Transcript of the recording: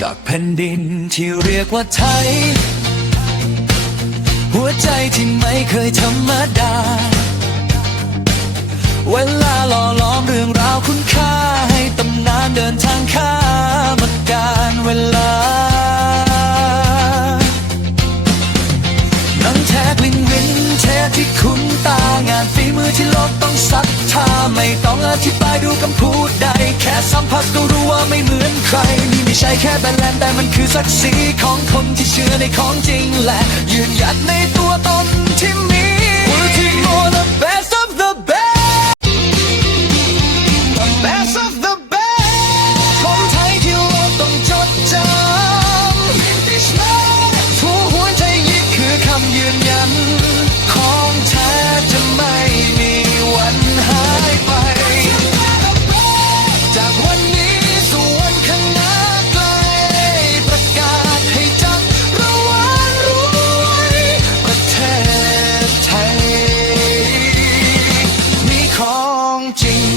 จากแผ่นดินที่เรียกว่าไทย หัวใจที่ไม่เคยธรรมดา เวลาหล่อล้อมเรื่องราวคุณค่า ให้ตำนานเดินทางข้ามการเวลานังแท้กลินวินเทที่คุ้นตางานฝีมือที่โลกต้องศรัทธา ไม่ต้องอธิบายดูคำพูดใดแค่ สัมผัสก็รู้ว่าไม่เหมือนใครนี่ไม่ใช่แค่แบรนด์แต่มันคือศักดิ์ศรีของคนที่เชื่อในของจริงและยืนหยัดในตัวตนที่ ศ